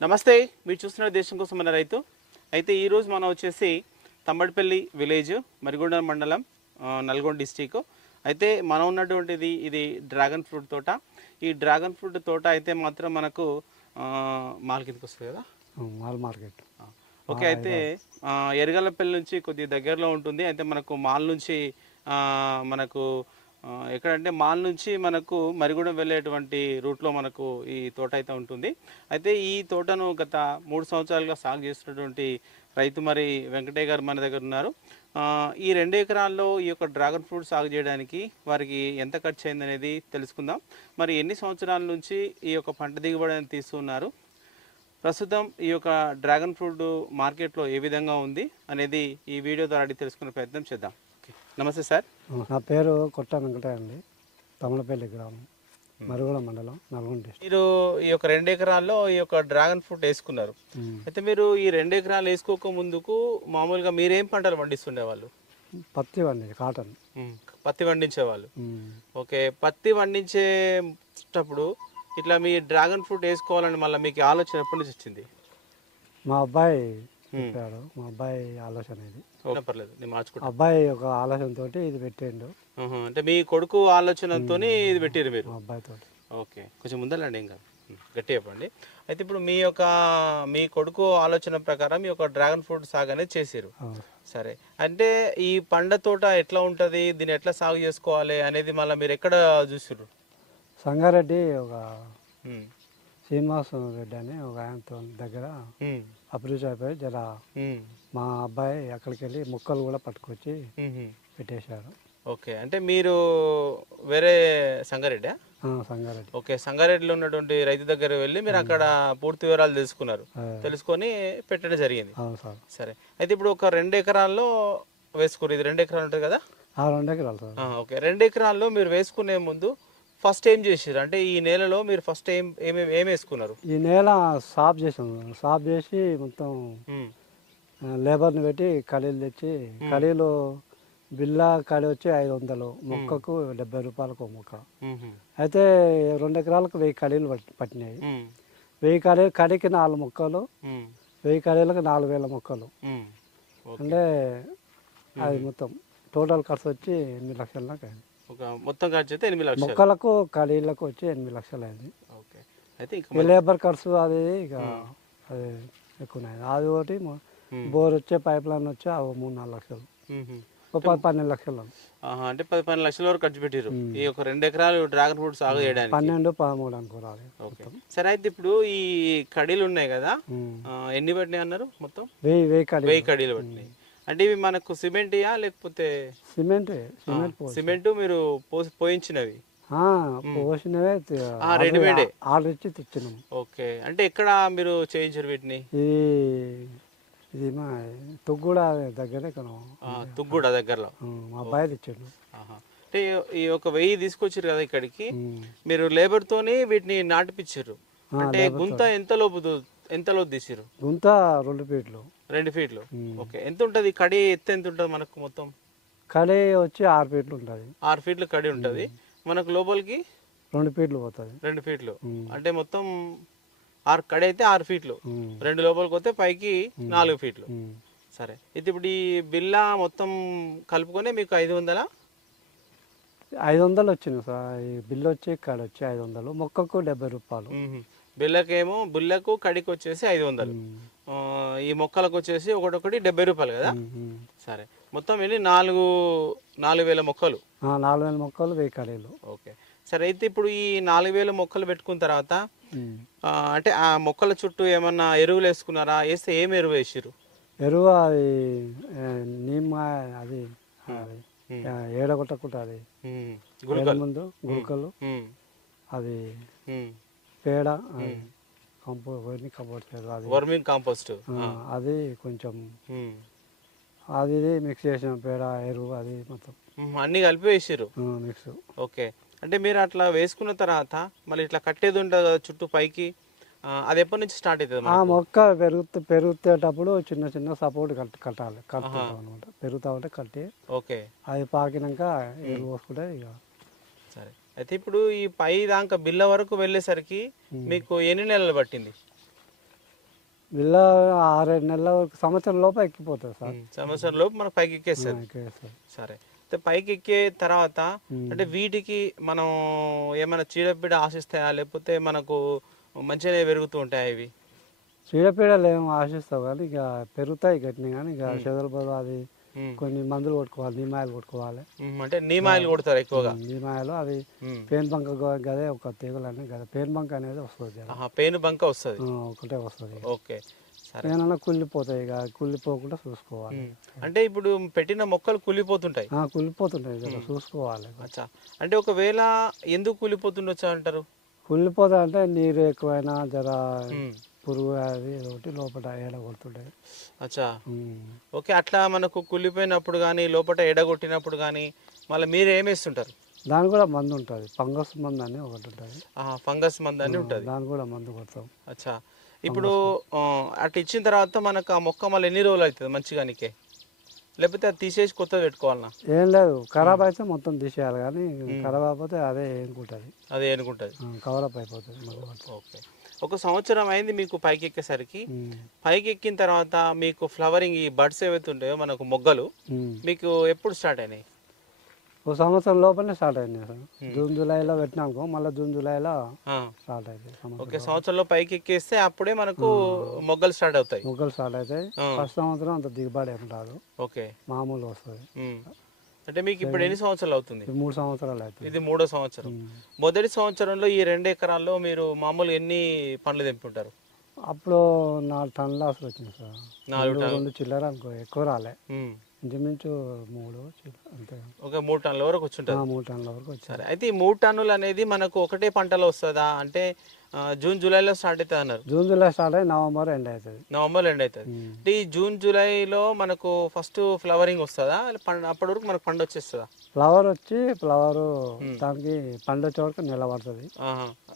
నమస్తే, మీరు చూస్తున్న దేశం కోసం మన రైతు. అయితే ఈరోజు మనం వచ్చేసి తంబడిపల్లి విలేజ్, మరిగొండ మండలం, నల్గొండ డిస్టిక్. అయితే మనం ఉన్నటువంటిది ఇది డ్రాగన్ ఫ్రూట్ తోట. ఈ డ్రాగన్ ఫ్రూట్ తోట అయితే మాత్రం మనకు మాల్ కిందకి వస్తుంది కదా, మాల్ మార్కెట్. ఓకే. అయితే ఎరగల్లపల్లి నుంచి కొద్దిగా దగ్గరలో ఉంటుంది. అయితే మనకు మాల్ నుంచి మనకు ఎక్కడంటే మాల్ నుంచి మనకు మరిగూడెం వెళ్ళేటువంటి రూట్లో మనకు ఈ తోట అయితే ఉంటుంది. అయితే ఈ తోటను గత 3 సంవత్సరాలుగా సాగు చేస్తున్నటువంటి రైతు మరి వెంకటయ్య గారు మన దగ్గర ఉన్నారు. ఈ 2 ఎకరాల్లో ఈ యొక్క డ్రాగన్ ఫ్రూట్ సాగు చేయడానికి వారికి ఎంత ఖర్చు అయిందనేది తెలుసుకుందాం. మరి ఎన్ని సంవత్సరాల నుంచి ఈ యొక్క పంట దిగుబడిని తీస్తున్నారు, ప్రస్తుతం ఈ యొక్క డ్రాగన్ ఫ్రూట్ మార్కెట్లో ఏ విధంగా ఉంది అనేది ఈ వీడియో ద్వారా అడిగి తెలుసుకునే ప్రయత్నం చేద్దాం. నమస్తే సార్. నా పేరు కొట్ట వెంకటయ్య అండి, తమలపల్లి గ్రామం, మరుగుడ మండలం, నల్గొండ డిస్ట్రిక్ట్. మీరు ఈ యొక్క 2 ఎకరాల్లో ఈ యొక్క డ్రాగన్ ఫ్రూట్ వేసుకున్నారు. అయితే మీరు ఈ 2 ఎకరాలు వేసుకోక ముందుకు మామూలుగా మీరేం పంటలు పండిస్తుండేవాళ్ళు? పత్తి పండింది, కాటన్. పత్తి పండించేవాళ్ళు. ఓకే, పత్తి పండించేటప్పుడు ఇట్లా మీ డ్రాగన్ ఫ్రూట్ వేసుకోవాలని మళ్ళీ మీకు ఆలోచన ఎప్పటి నుంచి వచ్చింది? మా అబ్బాయి చెప్పాడు, మా అబ్బాయి ఆలోచన ఇది. పర్లేదు, నేను మార్చుకుంటా. అబ్బాయి ఒక ఆలోచనతో ఇది పెట్టిండు. అంటే మీ కొడుకు ఆలోచనతో ఇది పెట్టారు మీరు? మా అబ్బాయితో. ఓకే, కొంచెం ముందరండి, ఇంకా గట్టి చెప్పండి. అయితే ఇప్పుడు మీ కొడుకు ఆలోచన ప్రకారం మీ యొక్క డ్రాగన్ ఫ్రూట్ సాగు అనేది చేసారు. సరే, అంటే ఈ పండ్ల తోట ఎట్లా ఉంటుంది, దీన్ని ఎట్లా సాగు చేసుకోవాలి అనేది మళ్ళీ మీరు ఎక్కడ చూసారు? సంగారెడ్డి ఒక శ్రీనివాస రెడ్డి అని ఒక ఆయనతో దగ్గర అభిరుచి అయిపోయి జర మా అబ్బాయి అక్కడికి వెళ్ళి మొక్కలు కూడా పట్టుకొచ్చి పెట్టేశారు. ఓకే, అంటే మీరు వేరే సంగారెడ్డి? సంగారెడ్డి. ఓకే, సంగారెడ్డిలో ఉన్నటువంటి రైతు దగ్గర వెళ్ళి మీరు అక్కడ పూర్తి వివరాలు తెలుసుకొని పెట్టడం జరిగింది. సరే, అయితే ఇప్పుడు ఒక 2 ఎకరాల్లో వేసుకోరు, ఇది 2 ఎకరాలు ఉంటుంది కదా? 2 ఎకరాలు సార్. ఓకే, 2 ఎకరాల్లో మీరు వేసుకునే ముందు ఫస్ట్ ఏం చేసారు? అంటే ఈ నేలలో మీరు ఫస్ట్ ఏం వేసుకున్నారు? ఈ నేల సాఫ్ చేసాం, సాఫ్ చేసి మొత్తం లేబర్ని పెట్టి కళీలు తెచ్చి, కళీలు బిల్లా కళీ వచ్చి 500, మొక్కకు 70 రూపాయలకు మొక్క. అయితే 2 ఎకరాలకు 1000 కళీలు పట్టినాయి. 1000 కళీకి 4 మొక్కలు, 1000 కళీలకు 4000 మొక్కలు. అంటే అది మొత్తం టోటల్ ఖర్చు వచ్చి 8 లక్షల దాకా అయింది. మొత్తం ఖర్చు అయితే 8 లక్షలు, మొక్కలకు కళీలకు వచ్చి 8 లక్షలు అయింది. ఓకే, అయితే లేబర్ ఖర్చు అది ఇక అది ఎక్కువ. అది ఒకటి బోర్ వచ్చే పైప్ లైన్ వచ్చి 3-4 లక్షలు, 12 లక్షలు. అంటే 10-12 లక్షల వరకు ఖర్చు పెట్టారు ఈ యొక్క 2 ఎకరాలు డ్రాగన్ ఫ్రూట్ సాగు చేయడానికి. 12-13 అనుకోరాలి. సరే, అయితే ఇప్పుడు ఈ కడీలు ఉన్నాయి కదా, ఎన్ని పట్టినాయి అన్నారు? మొత్తం 1000 కడీలు పట్టినాయి. అంటే ఇవి మనకు సిమెంట్యా లేకపోతే? సిమెంట్ మీరు పోయించినవి? పోసినవే, రెడీమేడ్ ఆర్డర్ ఇచ్చి తెచ్చినాం. ఓకే, అంటే ఎక్కడ మీరు చేయించారు వీటిని? ఇది మా తుగ్గూడ దగ్గర, తుగ్గూడ దగ్గరలో మా అబ్బాయి తెచ్చాడు. అంటే ఈ ఒక 1000 తీసుకొచ్చారు కదా ఇక్కడికి, మీరు లేబర్ తోని వీటిని నాటిపించారు. అంటే గుంత ఎంత లోపు తీసిరు? గుంత 2 ఫీట్లు. 2 ఫీట్లు. ఓకే, ఎంత ఉంటుంది కడి ఎత్తు? ఎంత ఉంటుంది మనకు మొత్తం? కడి వచ్చి 6 ఫీట్లు ఉంటుంది. 6 ఫీట్లు కడి ఉంటుంది. మనకు లోపలికి 2 ఫీట్లు పోతుంది. 2 ఫీట్లు అంటే మొత్తం 6 కడి అయితే 6 ఫీట్లు, 2 లోపలికి పోతే పైకి 4 ఫీట్లు. సరే, అయితే ఇప్పుడు ఈ బిల్లా మొత్తం కలుపుకొని మీకు 500 వచ్చింది సార్. ఈ బిల్లు వచ్చి కడి వచ్చి 500, మొక్కకు 70 రూపాయలు. బిల్లకు కడికి వచ్చేసి 500, ఈ మొక్కలకు వచ్చేసి ఒకటొకటి 70 రూపాయలు కదా? సరే, మొత్తం వెళ్ళి 4,000 మొక్కలు. 4,000 మొక్కలు, 1000 కడీలు. ఓకే, సరే, అయితే ఇప్పుడు ఈ 4,000 మొక్కలు పెట్టుకున్న తర్వాత అంటే ఆ మొక్కల చుట్టూ ఏమన్నా ఎరువులు వేసుకున్నారా? వేస్తే ఏం ఎరువు వేసారు? ఎరువు అది నీమ్, అది ఏడగొట్టకుండా అది ముందు గుళికలు, అది పేడ, వర్మింగ్ కాంపోస్ట్, అది కొంచెం అది మిక్స్ చేసిన పేడ, ఎరువు, అది మొత్తం అన్ని కలిపి వేసారు మిక్స్. ఓకే, అంటే మీరు అట్లా వేసుకున్న తర్వాత మళ్ళీ ఇట్లా కట్టేది ఉంటుంది కదా చుట్టూ పైకి, అది ఎప్పటి నుంచి స్టార్ట్ అవుతుంది? మొక్క పెరుగుతేటప్పుడు చిన్న చిన్న సపోర్ట్ కట్టాలి, కట్టుకుంటాం అనమాట. పెరుగుతా ఉంటే కట్టి, ఓకే, అది పాకినాక ఎరువు పోసుకుంటే ఇక. సరే, అయితే ఇప్పుడు ఈ పై దాకా బిల్ల వరకు వెళ్ళేసరికి మీకు ఎన్ని నెలలు పట్టింది? బిల్ల 6-7 నెలల వరకు సంవత్సరం లోపు ఎక్కిపోతుంది సార్. సంవత్సరం లోపు మనకు పైకి ఎక్కేస్తుంది. ఎక్కేస్తుంది. సరే, అయితే పైకి ఎక్కే తర్వాత అంటే వీటికి మనం ఏమైనా చీడపీడ ఆశిస్తాయా, లేకపోతే మనకు మంచిగానే పెరుగుతూ ఉంటాయా ఇవి? చీడపీడలు ఏమో ఆశిస్తావు కానీ ఇక పెరుగుతాయి గట్టిని, కానీ ఇక చెదలు అది కొన్ని మందులు కొట్టుకోవాలి, నీమాయిలు కొట్టుకోవాలి. అంటే నీమాయిలు కొడతారు ఎక్కువగా? నీమాయిలు అది పేను బంక గదే ఒక తెగులని కదా, పేను బంక అనేది వస్తుంది. పేను బంక వస్తుంది, ఒకటే వస్తుంది. ఓకే. ఏమన్నా కుళ్ళిపోతాయి, ఇక కుళ్ళిపోకుండా చూసుకోవాలి. అంటే ఇప్పుడు పెట్టిన మొక్కలు కుళ్ళిపోతుంటాయి? కుళ్ళిపోతుంటాయి కదా, చూసుకోవాలి. అచ్చా, అంటే ఒకవేళ ఎందుకు కుళ్ళిపోతుండొచ్చు అంటారు? కుళ్ళిపోతా అంటే నీరు ఎక్కువైనా జర పురుగు అది ఒకటి లోపల ఏడ కొడుతుంటాయి. అచ్చా, ఓకే. అట్లా మనకు కుళ్ళిపోయినప్పుడు కానీ లోపల ఎడగొట్టినప్పుడు కానీ మళ్ళీ మీరు ఏమేస్తుంటారు? దాని కూడా మందు ఉంటుంది, ఫంగస్ మందు అని ఒకటి ఉంటుంది. ఫంగస్ మందు అని ఉంటుంది, దాని కూడా మందు కొడతాం. అచ్చా, ఇప్పుడు అట్లా ఇచ్చిన తర్వాత మనకు ఆ మొక్క మళ్ళీ ఎన్ని రోజులు అవుతుంది మంచిగా నీకే, లేకపోతే అది తీసేసి కొత్తది పెట్టుకోవాలన్నా? ఏం లేదు, ఖరాబ్ అయితే మొత్తం తీసేయాలి, కానీ ఖరాబ్ అయిపోతే అదే ఏనుకుంటుంది. అదే ఏనుకుంటుంది, కవరప్ అయిపోతుంది. ఓకే. ఒక సంవత్సరం అయింది మీకు పైకి ఎక్కేసరికి. పైకి ఎక్కిన తర్వాత మీకు ఫ్లవరింగ్, ఈ బడ్స్ ఏవైతే ఉంటాయో మనకు మొగ్గలు, మీకు ఎప్పుడు స్టార్ట్ అయినాయి? ఒక సంవత్సరం లోపలనే స్టార్ట్ అయింది సార్. జూన్ జూలైలో పెట్టినాము, మళ్ళీ జూన్ జూలైలో స్టార్ట్ అయింది. ఓకే, సంవత్సరంలో పైకి ఎక్కేస్తే అప్పుడే మనకు మొగ్గలు స్టార్ట్ అవుతాయి. మొగ్గలు స్టార్ట్ అవుతాయి. ఫస్ట్ సంవత్సరం అంత దిగుబడి ఏమి రాదు, ఓకే, మామూలు వస్తుంది. అంటే మీకు ఇప్పుడు ఎన్ని సంవత్సరాలు అవుతుంది? 3 సంవత్సరాలు అవుతుంది. ఇది 3వ సంవత్సరం. మొదటి సంవత్సరంలో ఈ 2 ఎకరాల్లో మీరు మామూలు ఎన్ని పండ్లు తెంపుంటారు? అప్పుడు 4 టన్నుల అసలు వచ్చింది సార్. 2 చిల్లర అనుకో, ఎక్కువ రాలే, ఇంచుమించు 3 అంతే. ఒక 3 టన్నుల వరకు వచ్చింటుంది. 3 టన్నుల వరకు వచ్చింది. సరే, అయితే ఈ 3 టన్నులు అనేది మనకు ఒకటే పంటలో వస్తుందా? అంటే జూన్ జూలైలో స్టార్ట్ అవుతుంది అన్నారు. జూన్ జూలై స్టార్ట్ అయ్యి నవంబర్ ఎండ్ అవుతుంది. నవంబర్ ఎండ్ అవుతుంది. అంటే ఈ జూన్ జూలైలో మనకు ఫస్ట్ ఫ్లవరింగ్ వస్తుందా, అప్పటి వరకు మనకు పండు వచ్చేస్తుందా? ఫ్లవర్ దానికి పండు వచ్చే వరకు నెల పడుతుంది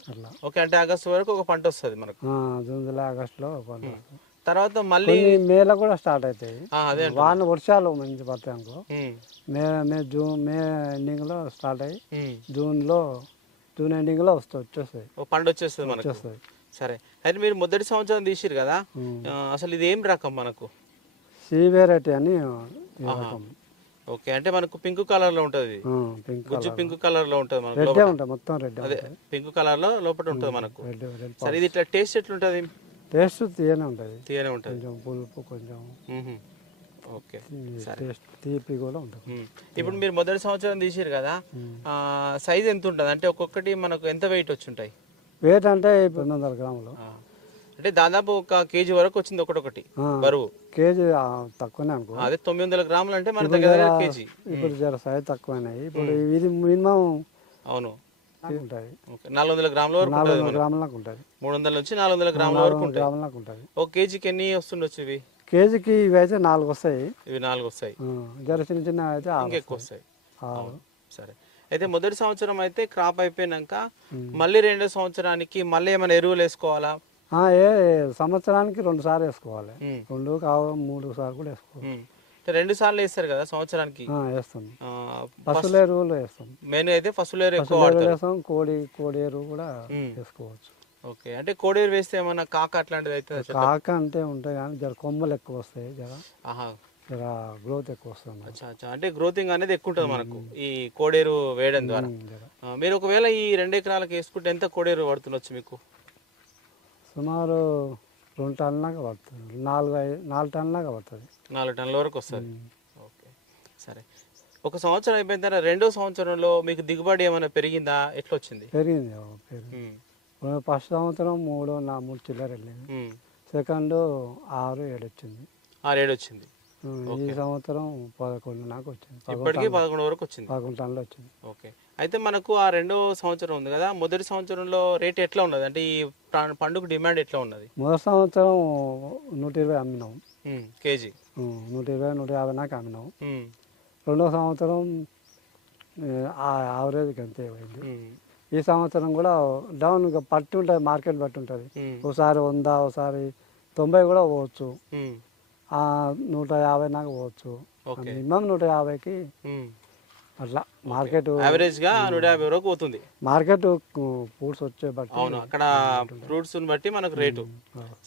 అట్లా. ఓకే, అంటే ఆగస్టు వరకు ఒక పంట వస్తుంది మనకు. జూన్ జూలై ఆగస్టులో పంట. తర్వాత మళ్ళీ మేలో కూడా స్టార్ట్ అవుతాయి. అదే వర్షాలు మంచి పడతాయి అనుకో, మే ఎండింగ్ లో స్టార్ట్ అయ్యి జూన్ ఎండింగ్ లో వచ్చేస్తాయి, పండు వచ్చేస్తుంది మనకు. సరే, అయితే మీరు మొదటి సంవత్సరం తీసిరు కదా, అసలు ఇది ఏం రకం మనకు? సి వెరైటీ అని. ఓకే, అంటే మనకు పింక్ కలర్ లో ఉంటది, గుజ్జు పింక్ కలర్ లో ఉంటది మనకు, మొత్తం రెడ్, అదే పింక్ కలర్ లో లోపల ఉంటది మనకు. సరే, ఇది ఇట్లా టేస్ట్ ఎట్లుంటది? టేస్ట్ తీయనే ఉంటది, కొంచెం పులుపు, కొంచెం ఓకే, తీపి కూడా ఉంటుంది. ఇప్పుడు మీరు మొదటి సంవత్సరం తీసిరు కదా, సైజ్ ఎంత ఉంటుంది? అంటే ఒక్కొక్కటి మనకు ఎంత వెయిట్ వచ్చి ఉంటాయి? వెయిట్ అంటే 200 గ్రాములు, అంటే దాదాపు 1 కేజీ వరకు వచ్చింది ఒకటొకటి బరువు. కేజీ తక్కువనే అనుకో, అదే 900 గ్రాములు అంటే మన దగ్గర కేజీ. ఇప్పుడు జర సైజ్ తక్కువైనాయి. ఇప్పుడు ఇది మినిమం అవును ఉంటుంది, 400 గ్రాముల వరకు, 400 గ్రాములకు ఉంటుంది. 300 నుంచి 400 గ్రాముల వరకు ఉంటుంది. ఒక కేజీకి ఎన్ని వస్తుండొచ్చు ఇవి? కేజీకి ఇవి అయితే 4 వస్తాయి. ఇవి 4 వస్తాయి, జర చిన్న చిన్న అయితే ఇంకెక్కువ వస్తాయి. సరే, అయితే మొదటి సంవత్సరం అయితే క్రాప్ అయిపోయినాక మళ్ళీ 2వ సంవత్సరానికి మళ్ళీ ఏమైనా ఎరువులు వేసుకోవాలా? సంవత్సరానికి 2 సార్లు వేసుకోవాలి, 2 3 సార్లు కూడా వేసుకోవాలి. 2 సార్లు వేస్తారు కదా సంవత్సరానికి? వేస్తాం. పశువుల ఎరువులు వేస్తాం, మెయిన్ అయితే పశువుల ఎరువు ఎక్కువ వేస్తాం. కోడి ఎరువు కూడా వేసుకోవచ్చు. ఓకే, అంటే కోడి ఎరువు వేస్తే ఏమన్నా కాక అట్లాంటిది అవుతుంది? కాక అంటే ఉంటాయి, కానీ జర కొమ్మలు ఎక్కువ వస్తాయి, జర గ్రోత్ ఎక్కువ వస్తుంది. అంటే గ్రోతింగ్ అనేది ఎక్కువ ఉంటుంది మనకు ఈ కోడేరు వేయడం ద్వారా. మీరు ఒకవేళ ఈ 2 ఎకరాలకు వేసుకుంటే ఎంత కోడేరు పడుతుండొచ్చు మీకు? సుమారు 2 టన్నులాగా పడుతుంది, 4 టన్నులాగా పడుతుంది. 4 టన్నుల వరకు వస్తుంది. ఓకే, సరే. ఒక సంవత్సరం అయిపోయిన తర్వాత 2వ సంవత్సరంలో మీకు దిగుబడి ఏమైనా పెరిగిందా, ఎట్లా వచ్చింది? పెరిగింది. ఫస్ట్ సంవత్సరం 3 చిల్లర వెళ్ళింది, సెకండ్ 6-7 వచ్చింది. 6-7 వచ్చింది. ఈ సంవత్సరం 11 నాకు వచ్చింది. ఇప్పటికీ 11 వరకు వచ్చింది, 11 టన్నులు వచ్చింది. ఓకే, అయితే మనకు ఆ 2వ సంవత్సరం ఉంది కదా, మొదటి సంవత్సరంలో రేట్ ఎట్లా ఉన్నది? అంటే ఈ పండుగ డిమాండ్ ఎట్లా ఉన్నది? మొదటి సంవత్సరం 120 అమ్మినాం కేజీ, 120-150 నాకు అమ్మినాం. 2వ సంవత్సరం యావరేజ్కి అంతే పోయింది. ఈ సంవత్సరం కూడా డౌన్ పట్టి ఉంటుంది, మార్కెట్ బట్టి ఉంటుంది. ఒకసారి 100, ఒకసారి 90 కూడా పోవచ్చు, 150 నాకు పోవచ్చు, మినిమం 150కి అట్లా మార్కెట్ యావరేజ్ గా 150 వరకు పోతుంది. మార్కెట్ ఫ్రూట్స్ వచ్చే బట్టి, అవును, అక్కడ ఫ్రూట్స్ బట్టి మనకు రేటు.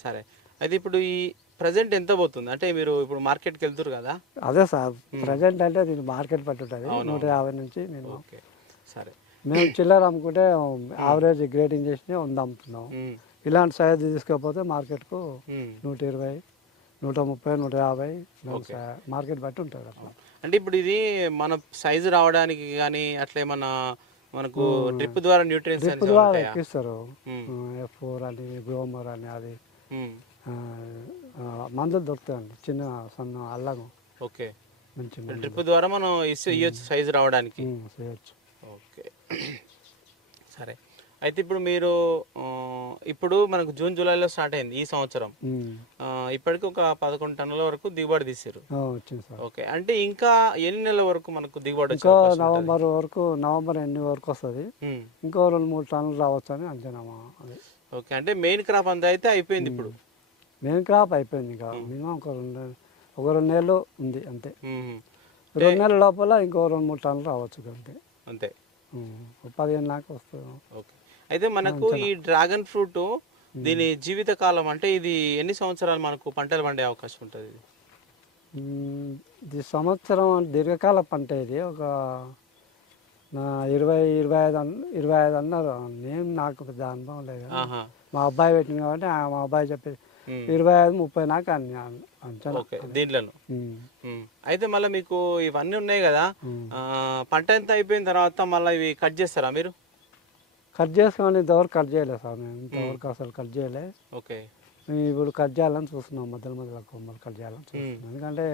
సరే, అయితే ఇప్పుడు ఈ ప్రజెంట్ ఎంత పోతుంది అంటే మీరు ఇప్పుడు మార్కెట్కి వెళ్తారు కదా? అదే సార్ ప్రజెంట్ అంటే దీని మార్కెట్ పట్టి ఉంటుంది 150 నుంచి నేను ఓకే, సరే. మేము చిల్లర అమ్ముకుంటే యావరేజ్ గ్రేడింగ్ చేసి 100 అమ్ముతున్నాం. ఇలాంటి సైజ్ తీసుకోకపోతే మార్కెట్కు 120, 130, 150 మార్కెట్ బట్టి ఉంటుంది అట్లా. అంటే ఇప్పుడు ఇది మన సైజు రావడానికి కానీ అట్లా ఏమన్నా మనకు డ్రిప్ ద్వారా న్యూట్రియన్స్ ద్వారా ఎక్కిస్తారు. F4 అని గ్రోమర్ అని అది మందులు దొరుకుతాయండి, చిన్న సన్న అల్లం. ఓకే, మంచి డ్రిప్ ద్వారా మనం ఇవ్వచ్చు సైజు రావడానికి. చేయొచ్చు. ఓకే, సరే. అయితే ఇప్పుడు మీరు ఇప్పుడు మనకు జూన్ జూలైలో స్టార్ట్ అయింది ఈ సంవత్సరం. ఇప్పటికి ఒక 11 టన్నుల వరకు దిగుబడి తీసారు. వచ్చింది సార్. ఓకే, అంటే ఇంకా ఎన్ని నెలల వరకు మనకు దిగుబడి ఇంకా నవంబర్ ఎండ్ వరకు వస్తుంది. ఇంకో 2-3 టన్నులు రావచ్చు అని అంచనా. ఓకే, అంటే మెయిన్ క్రాప్ అంతా అయితే అయిపోయింది. ఇప్పుడు మెయిన్ క్రాప్ అయిపోయింది. ఇంకా మినిమం ఒక 2 నెలలు ఉంది అంతే. 2 నెలల లోపల ఇంకో 2-3 టన్నులు రావచ్చు అంతే. అంతే 15 దాకా వస్తుంది. ఓకే, అయితే మనకు ఈ డ్రాగన్ ఫ్రూట్ దీని జీవిత కాలం అంటే ఇది ఎన్ని సంవత్సరాలు మనకు పంటలు పండే అవకాశం ఉంటుంది? ఇది సంవత్సరం దీర్ఘకాల పంట. ఇది ఒక 20-25 అన్నారు. నేను నాకు పెద్ద అనుభవం లేదు, మా అబ్బాయి పెట్టింది కాబట్టి మా అబ్బాయి చెప్పేది 25-30 నాకు అంచనా. దీంట్లో అయితే మళ్ళీ మీకు ఇవన్నీ ఉన్నాయి కదా, పంట ఎంత అయిపోయిన తర్వాత మళ్ళీ ఇవి కట్ చేస్తారా మీరు? కట్ చేసుకొని ఇంతవరకు కట్ చేయలేదు సార్, మేము ఇంతవరకు అసలు కట్ చేయలే. ఓకే, మేము ఇప్పుడు కట్ చేయాలని చూస్తున్నాం, మధ్యలో కొమ్మలు కట్ చేయాలని చూస్తున్నాం. ఎందుకంటే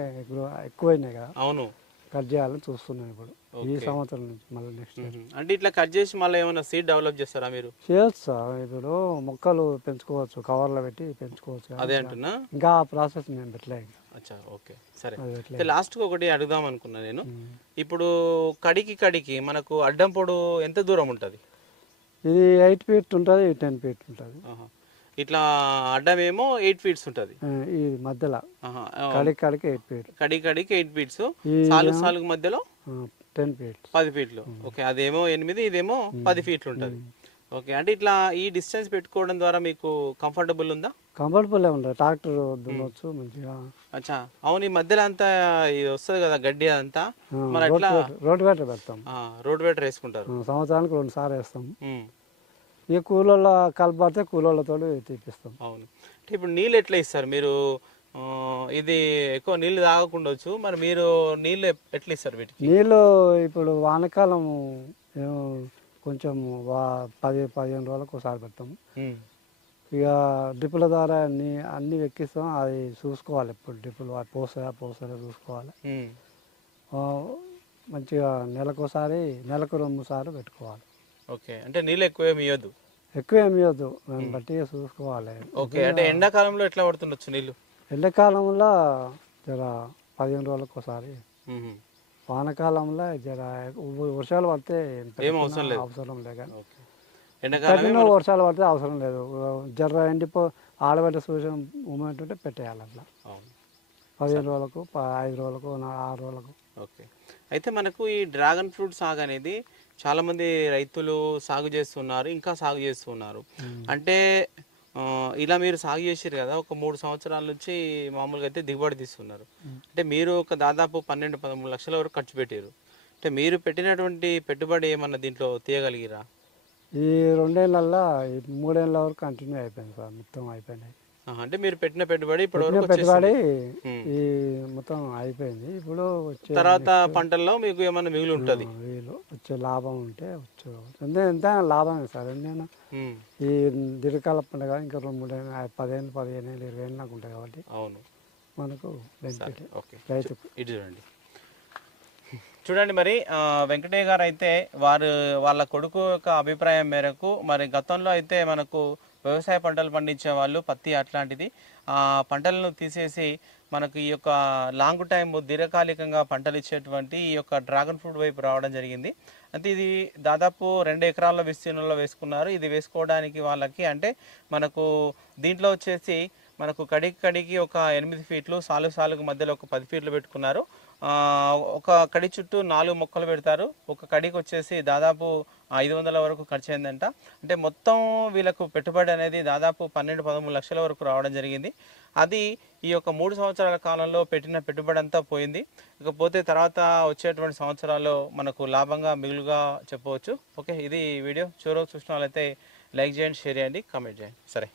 ఎక్కువైనాయి కదా. అవును, కట్ చేయాలని చూస్తున్నాం ఇప్పుడు ఈ సంవత్సరం నుంచి. మళ్ళీ నెక్స్ట్ ఇయర్ అంటే ఇట్లా కట్ చేసి మళ్ళీ ఏమైనా సీడ్ డెవలప్ చేస్తారా మీరు? చేయొచ్చు సార్, ఇప్పుడు మొక్కలు పెంచుకోవచ్చు, కవర్లో పెట్టి పెంచుకోవచ్చు. అదే అంటున్నా, ఇంకా ఆ ప్రాసెస్ మేము పెట్టలేదు. అచ్చా, ఓకే, సరే. లాస్ట్కి ఒకటి అడుగుదాం అనుకున్నా నేను. ఇప్పుడు కడికి మనకు అడ్డం పొడు ఎంత దూరం ఉంటుంది? ఇది 8 ఫీట్ ఉంటుంది, 10 ఫీట్ ఉంటుంది. ఇట్లా అడ్డం ఏమో 8 ఫీట్స్ ఉంటుంది. ఈ మధ్యలో కడికి 8 ఫీట్, కడికి 8 ఫీట్స్, సాలుగు మధ్యలో 10 ఫీట్, 10 ఫీట్లు. ఓకే, అదేమో 8, ఇదేమో 10 ఫీట్లు ఉంటుంది. ఓకే, అంటే ఇట్లా ఈ డిస్టెన్స్ పెట్టుకోవడం ద్వారా మీకు కంఫర్టబుల్ ఉందా? కంఫర్టబుల్ ఉంటుంది, ట్రాక్టర్ దున్నొచ్చు మంచిగా. అచ్చా, అవును. ఈ మధ్యలో అంతా ఇది వస్తుంది కదా గడ్డి అంతా, మరి అట్లా రోడ్ వేటర్ పెడతాం. రోడ్ వేటర్ వేసుకుంటారు, సంవత్సరానికి 2 సార్లు వేస్తాం. ఈ కూలోళ్ళ కలపడితే కూలోళ్ళతో తీపిస్తాం. అవును. అంటే ఇప్పుడు నీళ్ళు ఎట్లా ఇస్తారు మీరు? ఇది ఎక్కువ నీళ్ళు తాగకుండొచ్చు, మరి మీరు నీళ్ళు ఎట్లా ఇస్తారు వీటికి? నీళ్ళు ఇప్పుడు వానకాలం కొంచెం 10-15 రోజులకు ఒకసారి పెడతాం. ఇక డ్రిప్పుల ద్వారా అన్ని ఎక్కిస్తాం. అది చూసుకోవాలి, ఎప్పుడు డ్రిప్పులు పోసా చూసుకోవాలి. మంచిగా నెలకు 2-3 సార్లు పెట్టుకోవాలి. ఓకే, అంటే నీళ్ళు ఎక్కువ ఏమి ఇవ్వద్దు? ఎక్కువ ఏమి ఇవ్వద్దు, దాన్ని బట్టి చూసుకోవాలి. ఓకే, అంటే ఎండాకాలంలో ఎట్లా పడుతుండొచ్చు నీళ్ళు? ఎండాకాలంలో జర 15 రోజులకు ఒకసారి, వానకాలంలో జర వర్షాలు పడితే ఏం అవసరం లేదు. ఎండాకాలం వర్షాలు పడితే అవసరం లేదు. జర ఆడబెట్ట సూచన మూమెంట్ ఉంటే పెట్టేయాలి అట్లా. 15 రోజులకు, 5 రోజులకు, 6 రోజులకు. ఓకే, అయితే మనకు ఈ డ్రాగన్ ఫ్రూట్ సాగు అనేది చాలా మంది రైతులు సాగు చేస్తున్నారు, ఇంకా సాగు చేస్తున్నారు. అంటే ఇలా మీరు సాగు చేసారు కదా, ఒక 3 సంవత్సరాల నుంచి మామూలుగా అయితే దిగుబడి తీస్తున్నారు. అంటే మీరు ఒక దాదాపు 12-13 లక్షల వరకు ఖర్చు పెట్టారు. అంటే మీరు పెట్టినటువంటి పెట్టుబడి ఏమన్నా దీంట్లో తీయగలిగిరా? ఈ 2 ఏళ్ళల్లో 3 ఏళ్ళ వరకు కంటిన్యూ అయిపోయింది సార్, మొత్తం అయిపోయినాయి. అంటే మీరు పెట్టిన పెట్టుబడి ఇప్పుడు పెట్టుబడి ఈ మొత్తం అయిపోయింది. ఇప్పుడు తర్వాత పంటల్లో మీకు ఏమన్నా మిగిలి ఉంటుంది, వచ్చే లాభం ఉంటే ఎంత లాభమే సార్. ఎందుకైనా ఈ దీర్ఘకాల పంట కదా, ఇంకా 2-3 ఏళ్ళు, 10 ఏళ్ళు, 15 ఏళ్ళు, 20 ఏళ్ళు నాకు ఉంటాయి కాబట్టి. అవును, మనకు బెనిఫిట్ రైతుకు. ఇది చూడండి మరి వెంకటయ్య గారు అయితే వాళ్ళ కొడుకు యొక్క అభిప్రాయం మేరకు మరి గతంలో అయితే మనకు వ్యవసాయ పంటలు పండించే వాళ్ళు పత్తి అట్లాంటిది పంటలను తీసేసి మనకు ఈ యొక్క లాంగ్ టైం దీర్ఘకాలికంగా పంటలు ఇచ్చేటువంటి ఈ యొక్క డ్రాగన్ ఫ్రూట్ వైపు రావడం జరిగింది. అంటే ఇది దాదాపు 2 ఎకరాల విస్తీర్ణంలో వేసుకున్నారు. ఇది వేసుకోవడానికి వాళ్ళకి అంటే మనకు దీంట్లో వచ్చేసి మనకు కడికి ఒక 8 ఫీట్లు, సాలుగు మధ్యలో ఒక 10 ఫీట్లు పెట్టుకున్నారు. ఒక కడి చుట్టూ 4 మొక్కలు పెడతారు. ఒక కడికి వచ్చేసి దాదాపు 500 వరకు ఖర్చు అయిందంట. అంటే మొత్తం వీళ్ళకు పెట్టుబడి అనేది దాదాపు 12-13 లక్షల వరకు రావడం జరిగింది. అది ఈ యొక్క 3 సంవత్సరాల కాలంలో పెట్టిన పెట్టుబడి అంతా పోయింది. ఇకపోతే తర్వాత వచ్చేటువంటి సంవత్సరాల్లో మనకు లాభంగా మిగులుగా చెప్పవచ్చు. ఓకే, ఇది వీడియో చివరకు చూసిన వాళ్ళైతే లైక్ చేయండి, షేర్ చేయండి, కామెంట్ చేయండి. సరే.